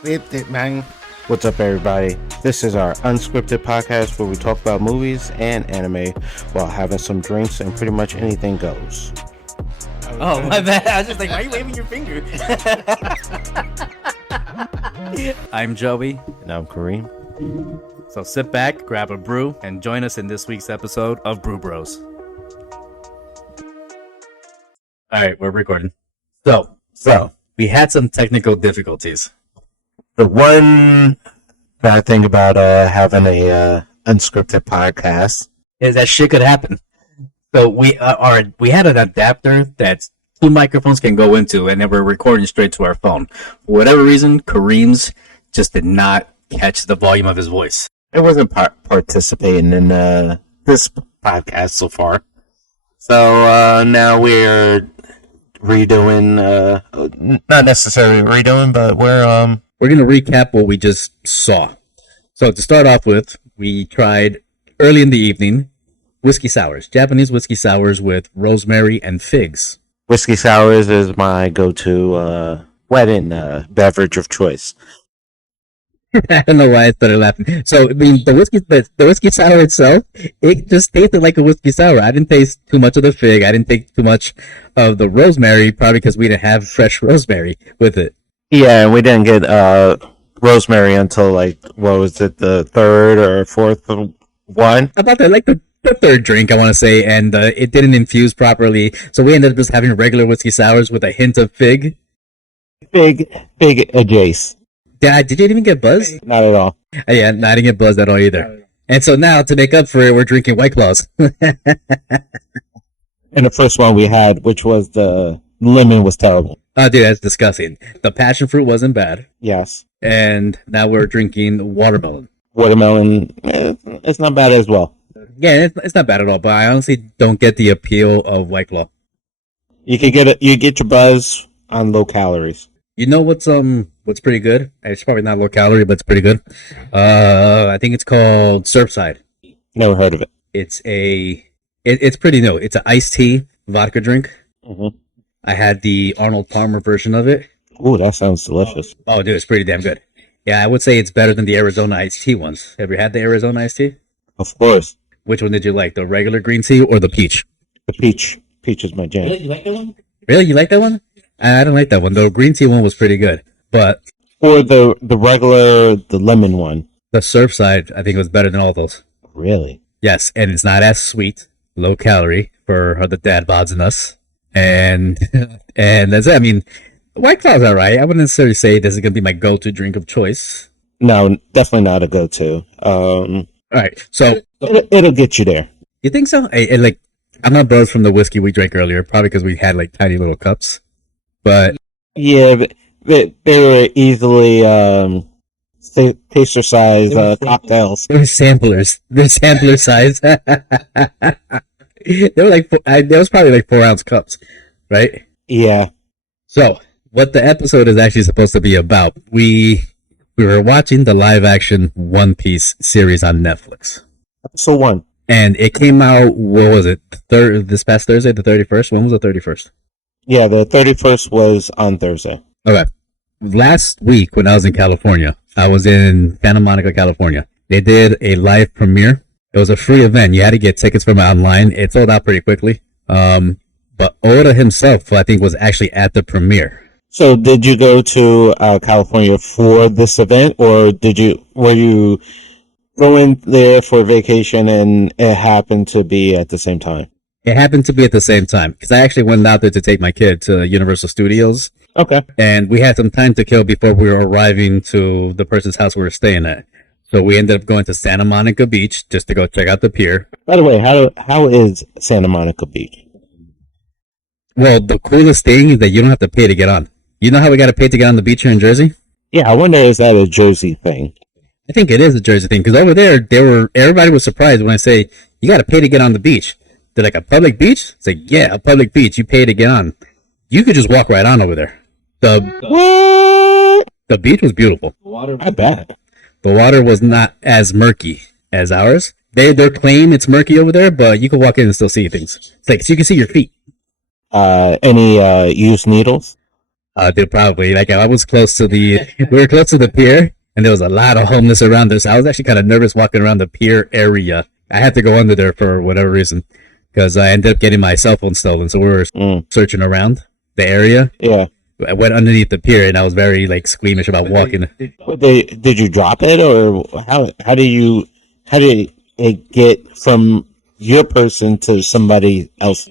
Flipped it, man. What's up, everybody? This is our unscripted podcast where we talk about movies and anime while having some drinks, and pretty much anything goes. Oh, my bad. I was just like, why are you waving your finger? I'm Joey. And I'm Kareem. So sit back, grab a brew, and join us in this week's episode of Brew Broz. All right, we're recording. So we had some technical difficulties. The one bad thing about having a unscripted podcast Is that shit could happen. So we had an adapter that two microphones can go into, and then we're recording straight to our phone. For whatever reason, Kareem's just did not catch the volume of his voice. I wasn't participating in this podcast so far. So now we're redoing, not necessarily redoing, but We're going to recap what we just saw. So to start off with, we tried early in the evening whiskey sours, Japanese whiskey sours with rosemary and figs. whiskey sours is my go-to wedding beverage of choice. I don't know why I started laughing. So, I mean, the whiskey sour itself, it just tasted like a whiskey sour. I didn't taste too much of the fig. I didn't taste too much of the rosemary, probably because we didn't have fresh rosemary with it. Yeah, and we didn't get rosemary until, like, what was it, the third or fourth one? About that, like the third drink, I want to say, and it didn't infuse properly. So we ended up just having regular whiskey sours with a hint of fig. Big adjace. Did you even get buzzed? Not at all. Yeah, I didn't get buzzed at all either. And so now, to make up for it, we're drinking White Claws. And the first one we had, which was the lemon, was terrible. Oh, dude, that's disgusting. The passion fruit wasn't bad. Yes. And now we're drinking watermelon. Watermelon, it's not bad as well. Yeah, it's not bad at all, but I honestly don't get the appeal of White Claw. You get your buzz on low calories. You know what's pretty good? It's probably not low calorie, but it's pretty good. I think it's called Surfside. Never heard of it. It's pretty new. It's an iced tea vodka drink. Mm-hmm. I had the Arnold Palmer version of it. Ooh, that sounds delicious. Oh, dude, it's pretty damn good. Yeah, I would say it's better than the Arizona iced tea ones. Have you had the Arizona iced tea? Of course. Which one did you like, the regular green tea or the peach? The peach. Peach is my jam. Really? You like that one? Really? You like that one? I don't like that one. The green tea one was pretty good. But Or the lemon one. the Surfside, I think, was better than all those. Really? Yes, and it's not as sweet, low calorie for the dad bods in us. And that's it. I mean, White Claw's all right. I wouldn't necessarily say this is going to be my go-to drink of choice. No, definitely not a go-to. All right, so It'll get you there. you think so? I'm not buzzed from the whiskey we drank earlier, probably because we had like tiny little cups. But Yeah, but they were easily taster size cocktails. they were samplers. They're sampler size. They were like there was probably like 4-ounce cups, right? Yeah. So what the episode is actually supposed to be about? We were watching the live action One Piece series on Netflix. So one. And it came out, what was it? This past Thursday, the 31st? When was the 31st? Yeah, the 31st was on Thursday. Okay. Last week, when I was in California, I was in Santa Monica, California. They did a live premiere. It was a free event. You had to get tickets from it online. It sold out pretty quickly. But Oda himself, I think, was actually at the premiere. So did you go to California for this event, or were you going there for vacation and it happened to be at the same time? It happened to be at the same time, because I actually went out there to take my kid to Universal Studios. Okay. And we had some time to kill before we were arriving to the person's house we were staying at. So we ended up going to Santa Monica Beach just to go check out the pier. By the way, how is Santa Monica Beach? Well, the coolest thing is that you don't have to pay to get on. You know how we got to pay to get on the beach here in Jersey? Yeah, I wonder, is that a Jersey thing? I think it is a Jersey thing, because over there, everybody was surprised when I say, you got to pay to get on the beach. They're like, a public beach? It's like, yeah, a public beach. You pay to get on. You could just walk right on over there. What? The beach was beautiful. I bet. The water was not as murky as ours. Their claim it's murky over there, but you can walk in and still see things. It's like, so you can see your feet. Any used needles? Dude, probably. Like, I was close to we were close to the pier, and there was a lot of homeless around us. I was actually kind of nervous walking around the pier area. I had to go under there for whatever reason, because I ended up getting my cell phone stolen. So we were searching around the area. Yeah. I went underneath the pier, and I was very, like, squeamish about walking. Did you drop it, or how did it get from your person to somebody else?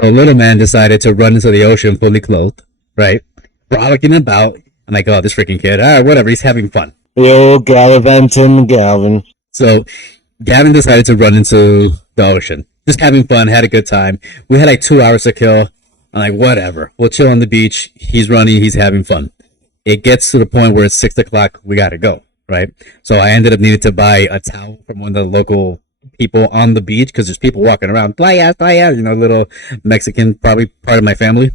So little man decided to run into the ocean fully clothed, right? Frolicking about. I'm like, oh, this freaking kid. Whatever, he's having fun. The old gallivanting Galvin. So Gavin decided to run into the ocean. Just having fun, had a good time. We had like 2 hours to kill. I'm like, whatever. We'll chill on the beach. He's running, he's having fun. It gets to the point where it's 6 o'clock, we gotta go, right? So I ended up needing to buy a towel from one of the local people on the beach, because there's people walking around, playa, little Mexican, probably part of my family,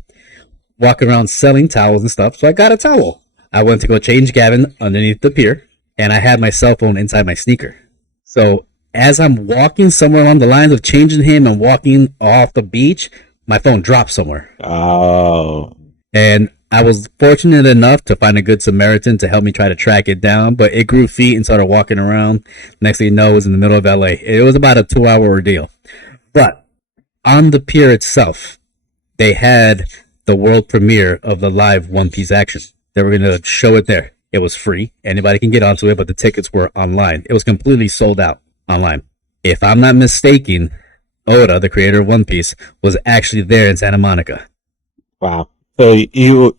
walking around selling towels and stuff. So I got a towel. I went to go change Gavin underneath the pier, and I had my cell phone inside my sneaker. So as I'm walking somewhere along the lines of changing him and walking off the beach, my phone dropped somewhere. Oh. And I was fortunate enough to find a good Samaritan to help me try to track it down, but it grew feet and started walking around. Next thing you know, it was in the middle of LA. It was about a 2-hour ordeal. But on the pier itself, they had the world premiere of the live One Piece action. They were going to show it there. It was free. Anybody can get onto it, but the tickets were online. It was completely sold out online. If I'm not mistaken, Oda, the creator of One Piece, was actually there in Santa Monica. Wow. So you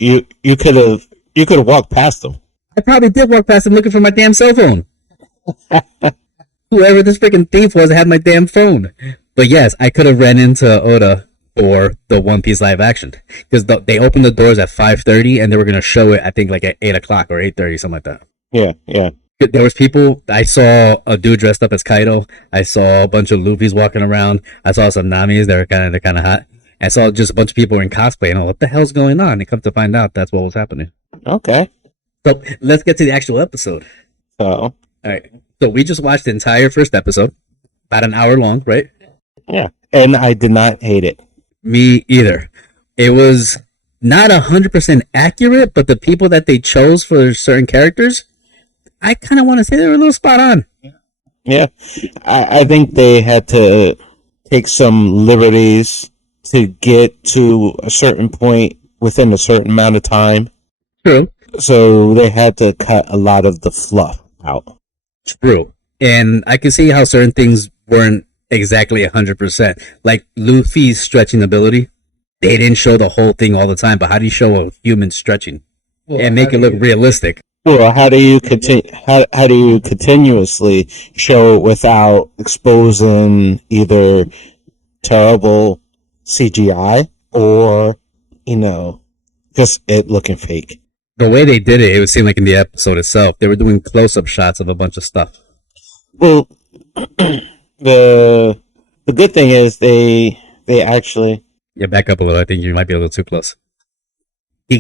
could have walked past them. I probably did walk past him looking for my damn cell phone. Whoever this freaking thief was had my damn phone. But yes, I could have ran into Oda for the One Piece live action, because they opened the doors at 5:30 and they were gonna show it, I think, like at 8 o'clock or 8:30, something like that. Yeah. There was people. I saw a dude dressed up as Kaido. I saw a bunch of Luffy's walking around. I saw some Namis. They're kind of hot. I saw just a bunch of people in cosplay, and I'm like, what the hell's going on? And come to find out, that's what was happening. Okay. So let's get to the actual episode. All right. So we just watched the entire first episode, about an hour long, right? Yeah. And I did not hate it. Me either. It was not 100% accurate, but the people that they chose for certain characters, I kind of want to say they were a little spot on. Yeah. I think they had to take some liberties to get to a certain point within a certain amount of time. True. So they had to cut a lot of the fluff out. True. And I can see how certain things weren't exactly 100%. Like Luffy's stretching ability. They didn't show the whole thing all the time, but how do you show a human stretching and make it look realistic? Well, how do you continuously show it without exposing either terrible CGI or, just it looking fake? The way they did it, it would seem like in the episode itself, they were doing close-up shots of a bunch of stuff. Well, the good thing is they actually... Yeah, back up a little. I think you might be a little too close. The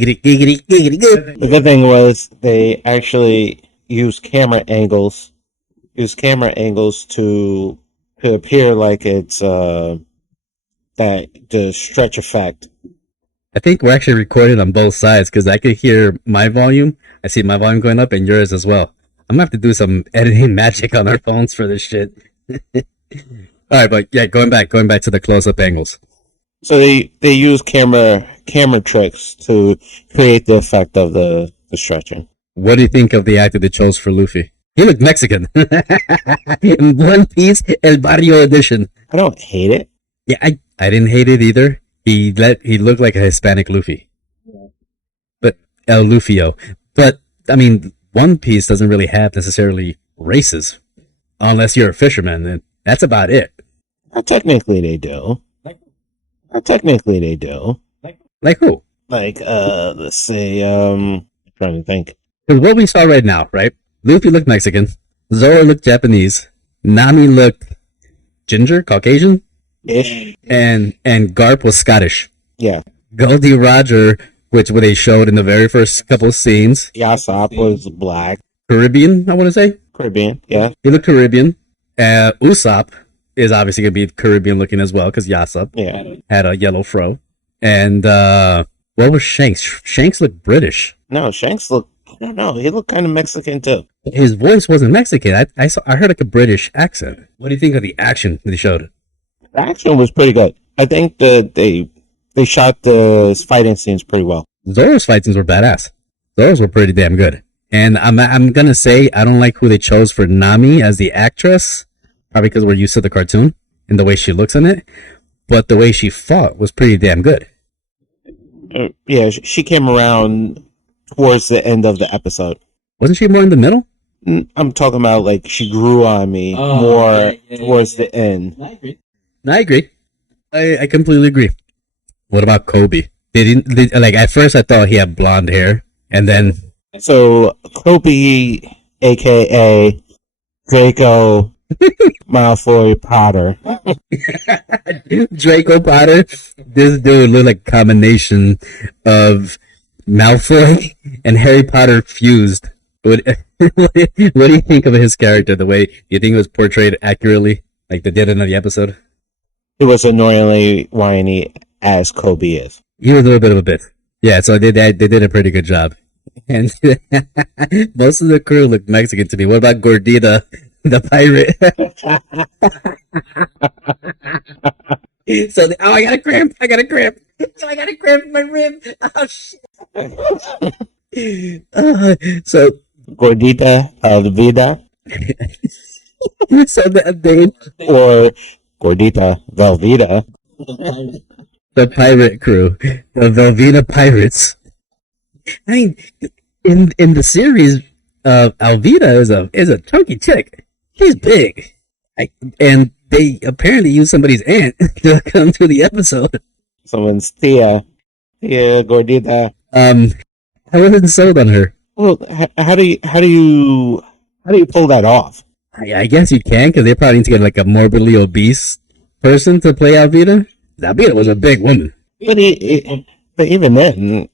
good thing was they actually used camera angles to appear like it's the stretch effect. I think we're actually recording on both sides, because I could hear my volume. I see my volume going up and yours as well. I'm gonna have to do some editing magic on our phones for this shit. All right, but yeah, going back to the close-up angles. So they use camera tricks to create the effect of the stretching. What do you think of the actor they chose for Luffy? He looked Mexican. In One Piece El Barrio edition. I don't hate it. Yeah, I didn't hate it either. He looked like a Hispanic Luffy. But El Lufio. But I mean, One Piece doesn't really have necessarily races, unless you're a fisherman, and that's about it. Technically they do. Like who? Like, let's say, I'm trying to think. Because what we saw right now, right? Luffy looked Mexican. Zoro looked Japanese. Nami looked ginger, Caucasian. Ish. And Garp was Scottish. Yeah. Goldie Roger, which they showed in the very first couple of scenes. Yasop was black. Caribbean, I want to say. Caribbean, yeah. He looked Caribbean. Usopp is obviously going to be Caribbean looking as well, because Yasop had a yellow fro. And, What was Shanks? Shanks looked British. No, Shanks looked. I don't know. He looked kind of Mexican too. His voice wasn't Mexican. I heard like a British accent. What do you think of the action that they showed? The action was pretty good. I think that they shot the fighting scenes pretty well. Zoro's fight scenes were badass. Zoro's were pretty damn good. And I'm gonna say I don't like who they chose for Nami as the actress, probably because we're used to the cartoon and the way she looks in it. But the way she fought was pretty damn good. Yeah, she came around towards the end of the episode. Wasn't she more in the middle? I'm talking about like she grew on me towards the end. I agree. I completely agree. What about Kobe? Like at first I thought he had blonde hair, and then so Kobe, aka Draco Malfoy Potter. Draco Potter. This dude looked like a combination of Malfoy and Harry Potter fused. What do you think of his character? The way you think it was portrayed accurately, like they did in the episode? It was annoyingly whiny as Kobe is. He was a little bit of a bitch. Yeah, so they did a pretty good job. And most of the crew looked Mexican to me. What about Gordita, the pirate? So, I got a cramp. I got a cramp in my rib. Oh, shit. So, Gordita Velveeta. So they or Gordita Velveeta. The pirate crew, the Velveeta pirates. I mean, in the series, Alvita is a chunky chick. She's big, and they apparently used somebody's aunt to come to the episode. Someone's Tia Gordita. I wasn't sold on her. Well, how do you pull that off? I guess you can, because they probably need to get like a morbidly obese person to play Alvita. Alvita was a big woman. But even then,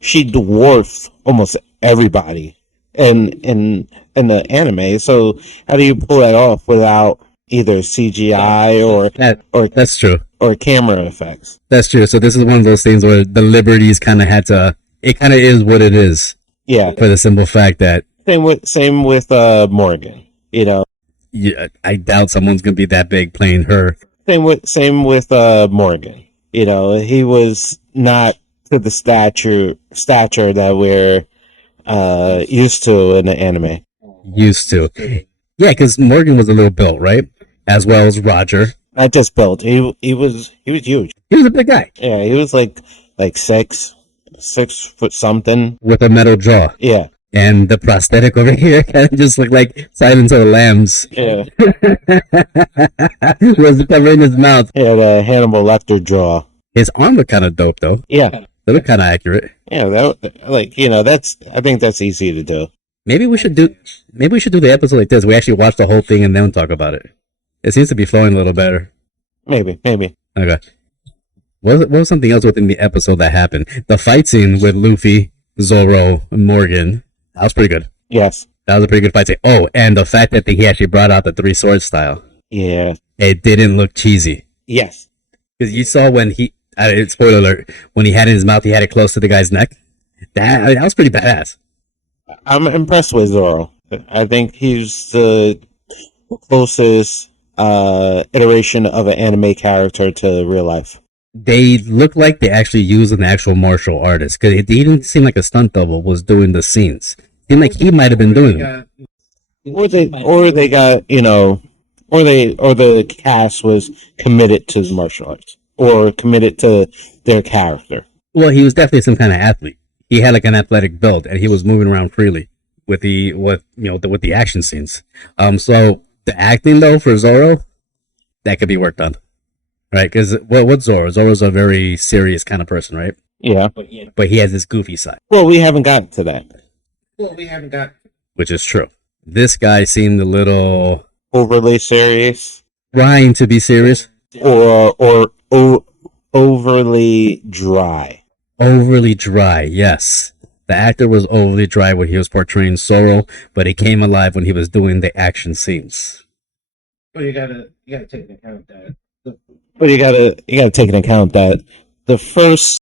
she dwarfs almost everybody in the anime. So how do you pull that off without either CGI or that's true, or camera effects? That's true. So this is one of those things where the liberties kind of had to. It kind of is what it is. Yeah. For the simple fact that same with Morgan. Yeah, I doubt someone's gonna be that big playing her. Same with Morgan. He was not to the stature that we're used to in the anime. Used to, yeah, because Morgan was a little built, right? As well as Roger. Not just built. He was huge. He was a big guy. Yeah, he was like 6 foot something with a metal jaw. Yeah. And the prosthetic over here kind of just looked like Silence of the Lambs. Yeah. Was covering his mouth. Yeah, the Hannibal Lecter jaw. His arm looked kind of dope, though. Yeah. They look kind of accurate. Yeah, I think that's easy to do. Maybe we should do the episode like this. We actually watch the whole thing and then talk about it. It seems to be flowing a little better. Maybe. Okay. What was something else within the episode that happened? The fight scene with Luffy, Zoro, and Morgan. That was pretty good. Yes. That was a pretty good fight scene. Oh, and the fact that he actually brought out the 3 sword style. Yeah. It didn't look cheesy. Yes. Because you saw when spoiler alert, when he had it in his mouth, he had it close to the guy's neck. That was pretty badass. I'm impressed with Zoro. I think he's the closest iteration of an anime character to real life. They look like they actually used an actual martial artist, because it didn't seem like a stunt double was doing the scenes. It seemed like he might have been doing it. Or they got, or the cast was committed to the martial arts or committed to their character. Well, he was definitely some kind of athlete. He had like an athletic build, and he was moving around freely with the action scenes. So the acting though for Zoro, that could be worked on. Right, because what's Zoro? Zoro's a very serious kind of person, right? Yeah. But he has this goofy side. Well, we haven't gotten to that. Which is true. This guy seemed a little overly serious. Trying to be serious. Or overly dry. Overly dry, yes. The actor was overly dry when he was portraying Zoro, but he came alive when he was doing the action scenes. Well, you gotta take into account that. But you gotta take into account that the first